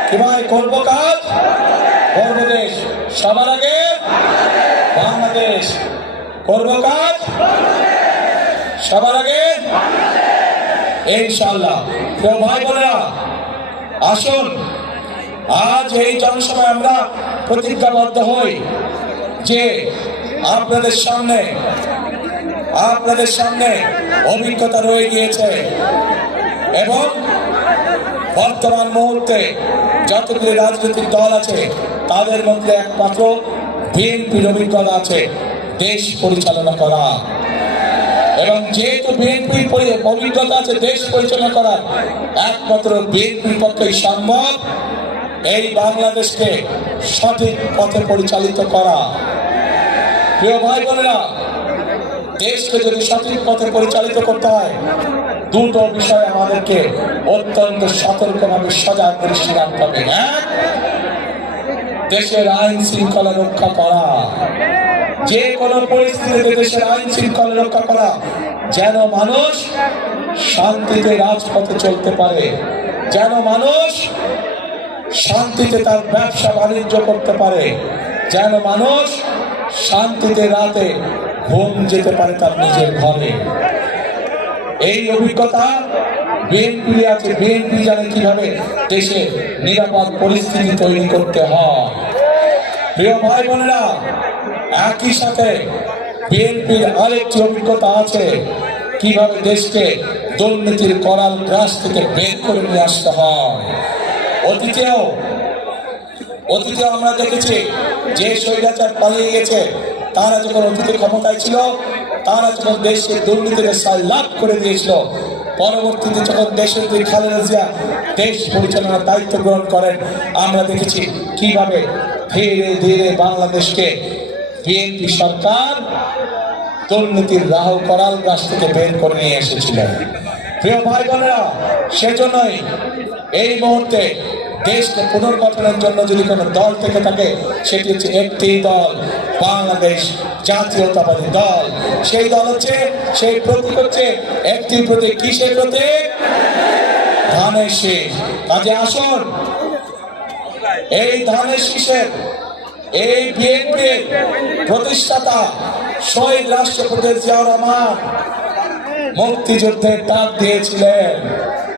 কিভাবে করব কাজ, করব দেশ, সবার আগে বাংলাদেশ। করব কাজ, সবার আগে ইনশাআল্লাহ। প্রিয় ভাই বোনেরা, আসুন আজ এই জনসভায় আমরা প্রতিজ্ঞাবদ্ধ হই যে আপনাদের সামনে অভিজ্ঞতা রয়ে গিয়েছে এবং বর্তমান মুহূর্তে যতগুলি রাজনৈতিক দল আছে তাদের মধ্যে একমাত্র বিএনপির অভিজ্ঞতা আছে দেশ পরিচালনা করা, এবং যেহেতু বিএনপির অভিজ্ঞতা আছে দেশ পরিচালনা করার, একমাত্র বিএনপির পক্ষেই সম্ভব এই বাংলাদেশকে সঠিক পথে পরিচালিত করা। প্রিয় ভাই বোনেরা, দেশকে যদি সঠিক পথে পরিচালিত করতে হয় দুটো বিষয় আমাদেরকে অত্যন্ত সতর্কভাবে সজাগ করে রাখতে হবে। এক, দেশের আইন শৃঙ্খলা রক্ষা করা, যে কোনো পরিস্থিতিতে দেশের আইন শৃঙ্খলা রক্ষা করা, যেন মানুষ শান্তিতে রাজপথে চলতে পারে, যেন মানুষ শান্তিতে তার ব্যবসা বাণিজ্য করতে পারে, যেন মানুষ শান্তিতে রাতে ঘুম যেতে পারে তার নিজের ঘরে। এই অভিজ্ঞতা বিএনপি আছে, বিএনপি জানে কিভাবে দেশে নিরাপদ পরিস্থিতি তৈরি করতে হয়। প্রিয় ভাই বোনেরা, একই সাথে বিএনপির আরেকটি অভিজ্ঞতা আছে কিভাবে দেশকে দুর্নীতির করাল গ্রাস থেকে বের করে নিয়ে আসতে হয়। অতীতেও আমরা দেখেছি যে স্বৈরাচার পালিয়ে গেছে, তারা যখন অতীতে ক্ষমতায় ছিল, তারা যখন দেশকে দুর্নীতিতে লাভ করে দিয়েছিল, পরবর্তীতে যখন দেশের যে খালেদা জিয়া দেশ পরিচালনার দায়িত্ব গ্রহণ করেন, আমরা দেখেছি কিভাবে ধীরে ধীরে বাংলাদেশকে বিএনপি সরকার দুর্নীতির রাহু করাল গাছ থেকে বের করে নিয়ে এসেছিলেন। প্রিয় ভাই বোনেরা, সেজন্যই এই মুহূর্তে দেশকে পুনর্গঠনের জন্য যদি কোনো দল থেকে থাকে সেটি হচ্ছে একটি দল, বাংলাদেশ জাতীয়তাবাদী দল। সেই দল হচ্ছে, সেই প্রতীক হচ্ছে একটি প্রতীক। কিসের প্রতীক? ধানের শীষ। কাজে আসুন এই ধানের শীষের, এই বিএনপির প্রতিষ্ঠাতা শহীদ রাষ্ট্রপতি জিয়াউর রহমান মুক্তিযুদ্ধের ডাক দিয়েছিলেন।